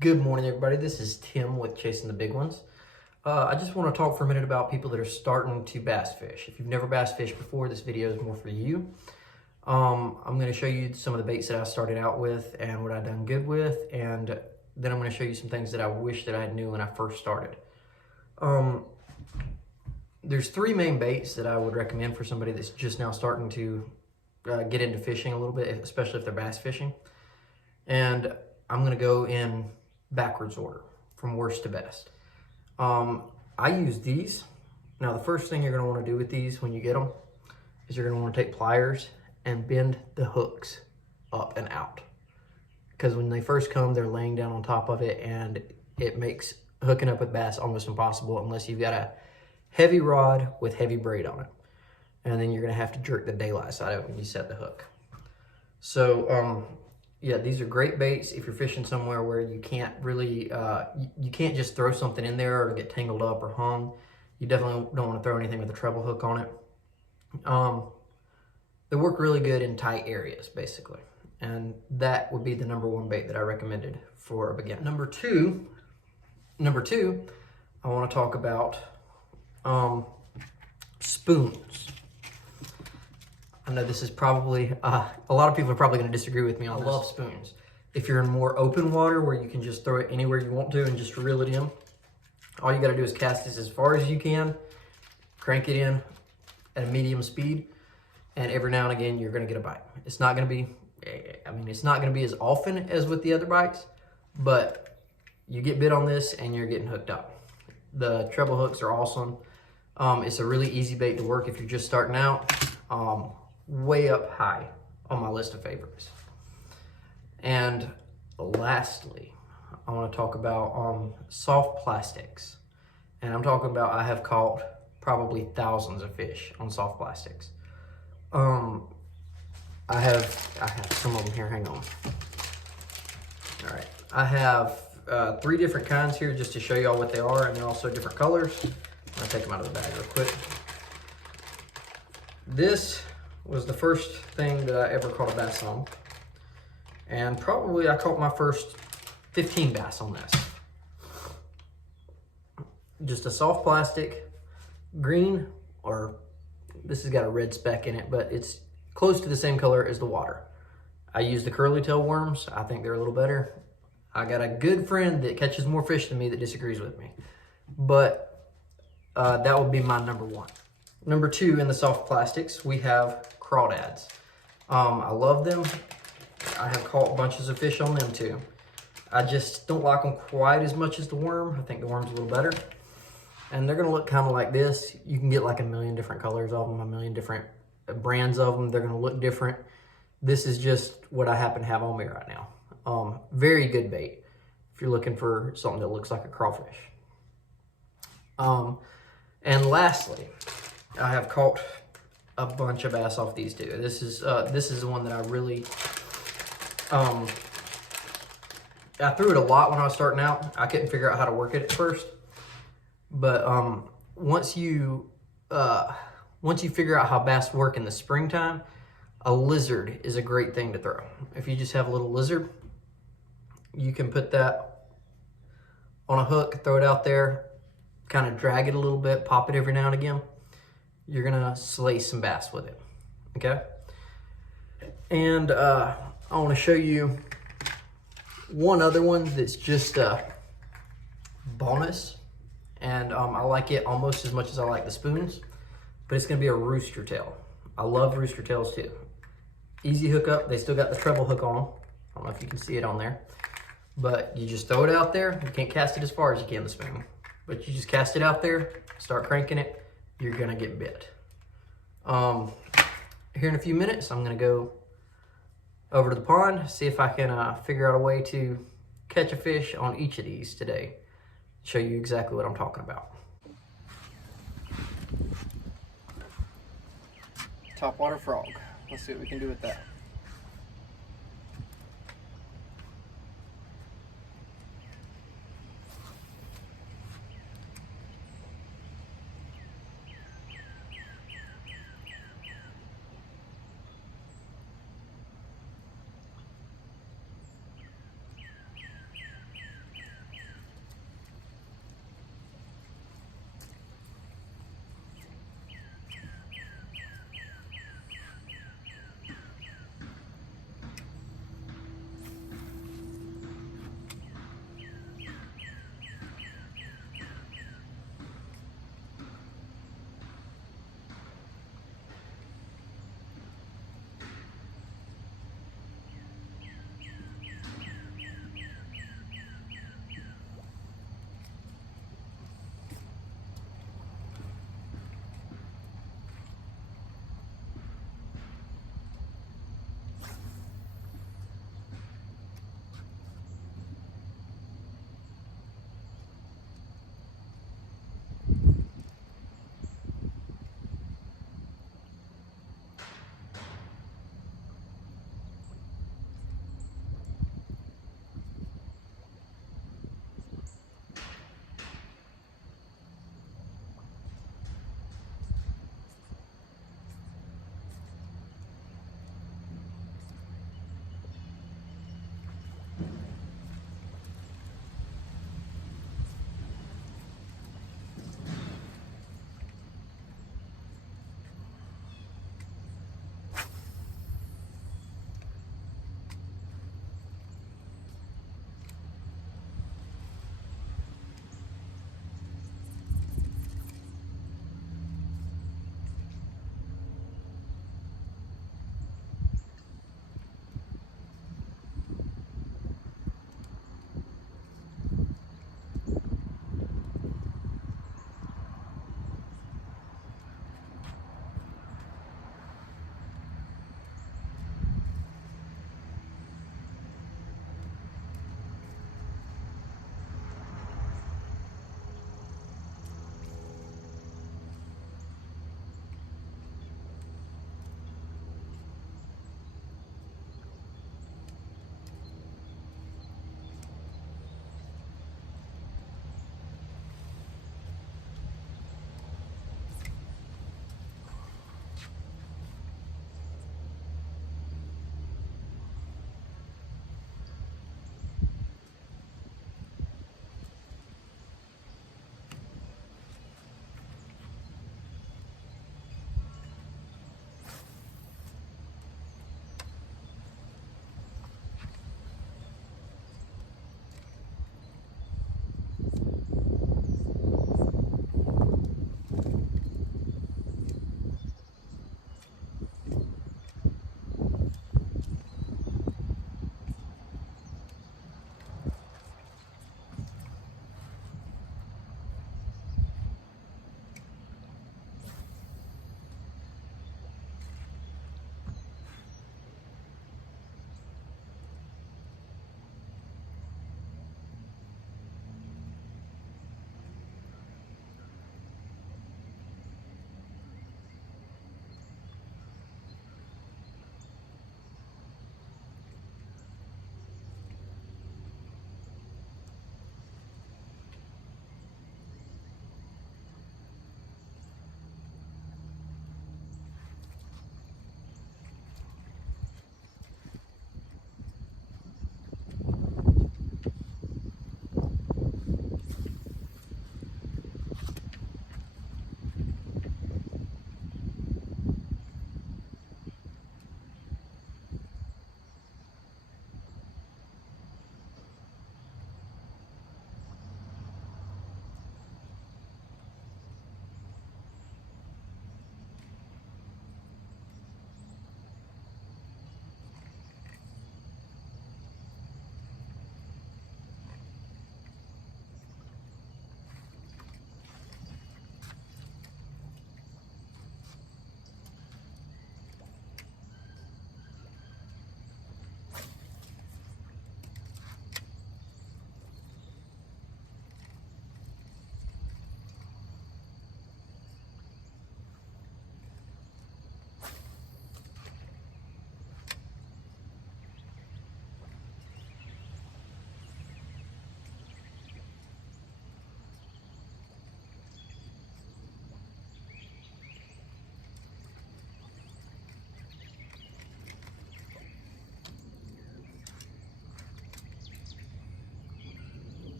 Good morning, everybody. This is Tim with Chasing the Big Ones. I just want to talk for a minute about people that are starting to bass fish. If you've never bass fished before, this video is more for you. I'm going to show you some of the baits that I started out with and what I've done good with, and then I'm going to show you some things that I wish that I knew when I first started. There's three main baits that I would recommend for somebody that's just now starting to get into fishing a little bit, especially if they're bass fishing. And I'm going to go in backwards order from worst to best. I use these. Now, the first thing you're going to want to do with these when you get them is you're going to want to take pliers and bend the hooks up and out. Because when they first come, they're laying down on top of it, and it makes hooking up with bass almost impossible unless you've got a heavy rod with heavy braid on it. And then you're going to have to jerk the daylights out of it when you set the hook. So, yeah, these are great baits if you're fishing somewhere where you can't really, you can't just throw something in there or get tangled up or hung. You definitely don't want to throw anything with a treble hook on it. They work really good in tight areas, basically. And that would be the number one bait that I recommended for a beginner. Number two, I want to talk about spoons. I know this is probably, a lot of people are probably going to disagree with me on this. I love spoons. If you're in more open water where you can just throw it anywhere you want to and just reel it in, all you got to do is cast this as far as you can, crank it in at a medium speed, and every now and again you're going to get a bite. It's not going to be, it's not going to be as often as with the other bites, but you get bit on this and you're getting hooked up. The treble hooks are awesome. It's a really easy bait to work if you're just starting out. Way up high on my list of favorites. And lastly, I want to talk about soft plastics. And I'm talking about, I have caught probably thousands of fish on soft plastics. I have some of them here, hang on. All right, I have 3 different kinds here just to show y'all what they are, and they're also different colors. I'll take them out of the bag real quick. This was the first thing that I ever caught a bass on. And probably I caught my first 15 bass on this. Just a soft plastic, green, or this has got a red speck in it, but it's close to the same color as the water. I use the curly tail worms. I think they're a little better. I got a good friend that catches more fish than me that disagrees with me. But that would be my number one. Number 2 in the soft plastics, we have crawdads. I love them. I have caught bunches of fish on them too. I just don't like them quite as much as the worm. I think the worm's a little better. And they're gonna look kind of like this. You can get like a million different colors of them, a million different brands of them. They're gonna look different. This is just what I happen to have on me right now. Very good bait if you're looking for something that looks like a crawfish. And lastly, I have caught a bunch of bass off these two. This is the one that I really, I threw it a lot when I was starting out. I couldn't figure out how to work it at first. But once you figure out how bass work in the springtime, a lizard is a great thing to throw. If you just have a little lizard, you can put that on a hook, throw it out there, kind of drag it a little bit, pop it every now and again. You're gonna slay some bass with it, okay? And I wanna show you one other one that's just a bonus. And I like it almost as much as I like the spoons, but it's gonna be a rooster tail. I love rooster tails too. Easy hookup, they still got the treble hook on them. I don't know if you can see it on there, but you just throw it out there. You can't cast it as far as you can the spoon, but you just cast it out there, start cranking it, you're gonna get bit. Here in a few minutes, I'm gonna go over to the pond, see if I can figure out a way to catch a fish on each of these today. Show you exactly what I'm talking about. Topwater frog. Let's see what we can do with that.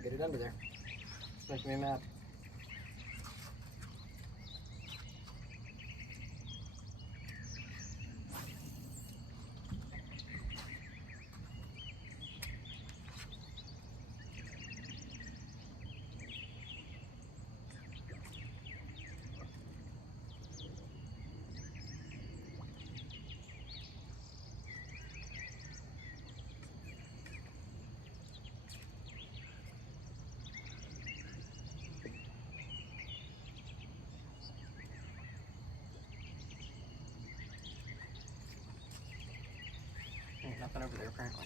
can't get it under there. It's making me mad. Ain't nothing over there apparently.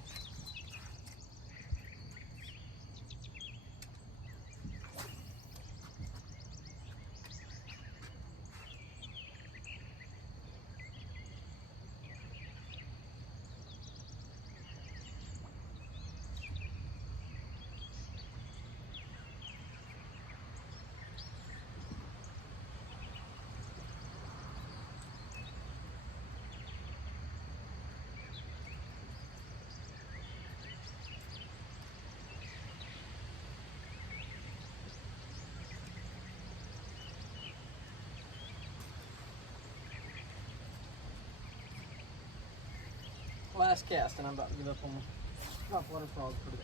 Last cast, and I'm about to give up on topwater frog for today.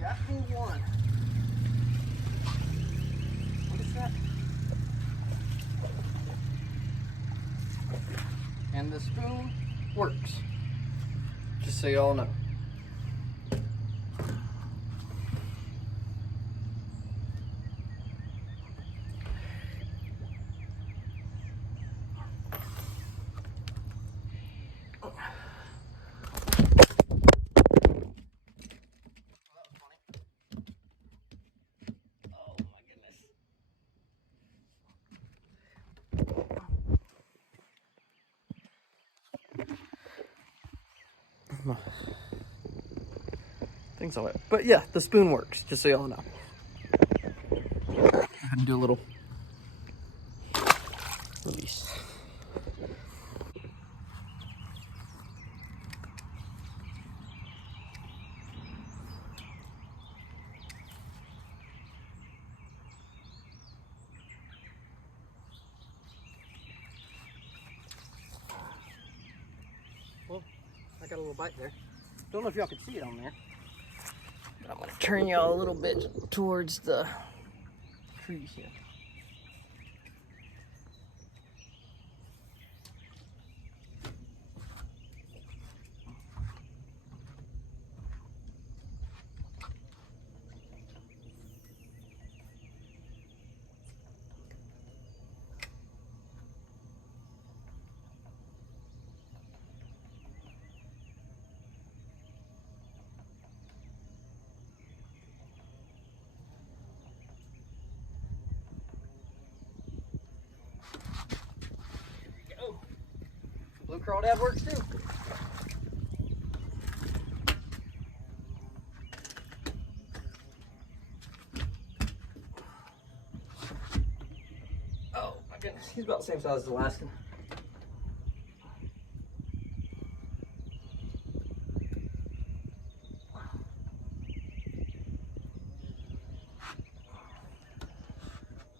Got me one. What is that? And the spoon works. Just so y'all know. Things like that. But yeah, the spoon works, just so y'all know. Go ahead and do a little release. Well, I got a little bite there. Don't know if y'all can see it on there. But I'm gonna turn y'all a little bit towards the trees here. crawdad works too. Oh my goodness, he's about the same size as the Alaskan.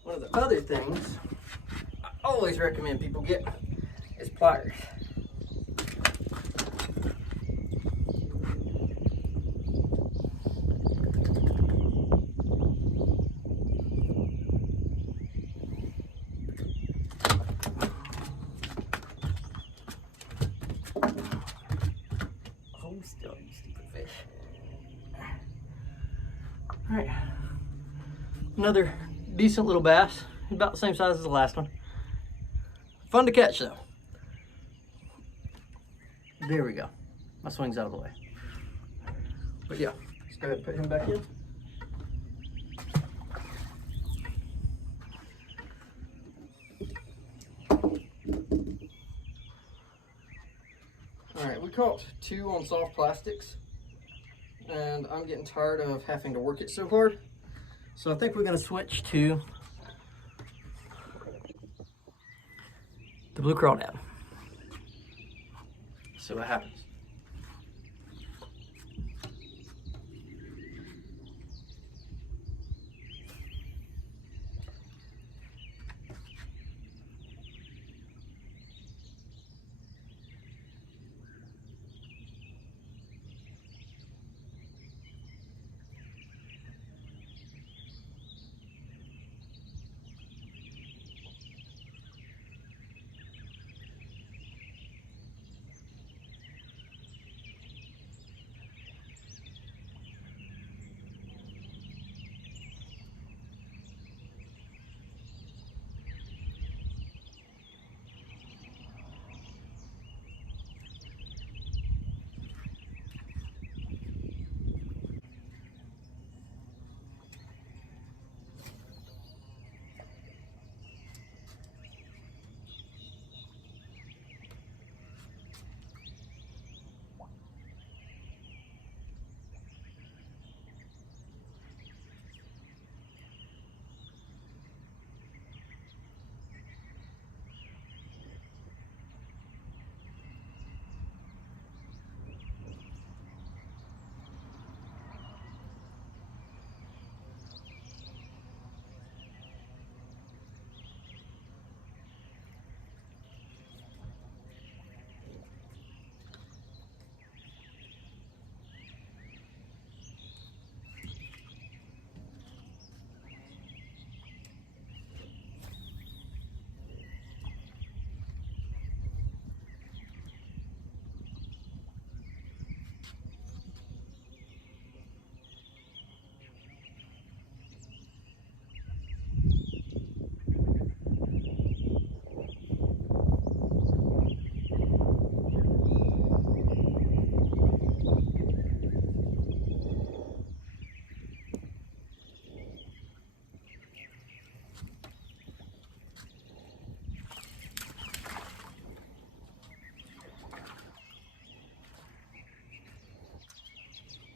One of the other things I always recommend people get is pliers. Hold still, you stupid fish. All right, another decent little bass, about the same size as the last one. Fun to catch though. There we go. My swing's out of the way. But yeah, let's go ahead and put him back in. All right, we caught 2 on soft plastics, and I'm getting tired of having to work it so hard. So I think we're gonna switch to the blue crawdad. See what happens.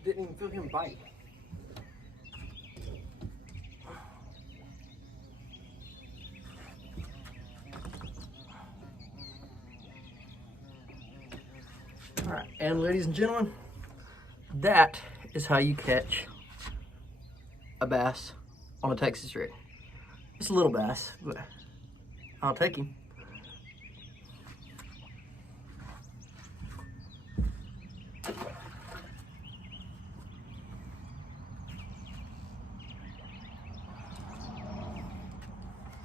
Didn't even feel him bite. All right, and ladies and gentlemen, that is how you catch a bass on a Texas rig. It's a little bass, but I'll take him.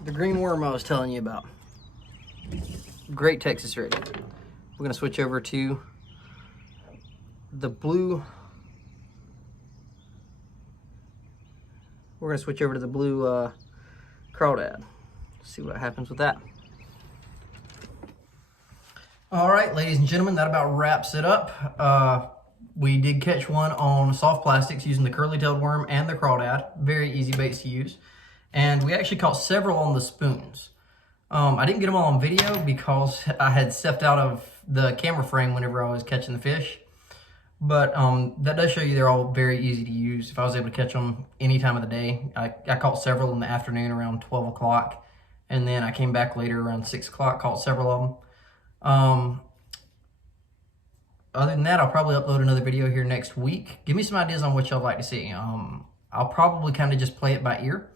The green worm I was telling you about. Great Texas rig. We're gonna switch over to the blue. We're gonna switch over to the blue crawdad. See what happens with that. All right, ladies and gentlemen, that about wraps it up. We did catch one on soft plastics using the curly-tailed worm and the crawdad. Very easy baits to use. And we actually caught several on the spoons. I didn't get them all on video because I had stepped out of the camera frame whenever I was catching the fish. But that does show you they're all very easy to use. If I was able to catch them any time of the day, I caught several in the afternoon around 12 o'clock. And then I came back later around 6 o'clock, caught several of them. Other than that, I'll probably upload another video here next week. Give me some ideas on what y'all like to see. I'll probably kind of just play it by ear.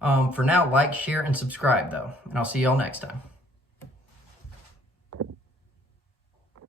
For now, like, share, and subscribe, though. And I'll see y'all next time.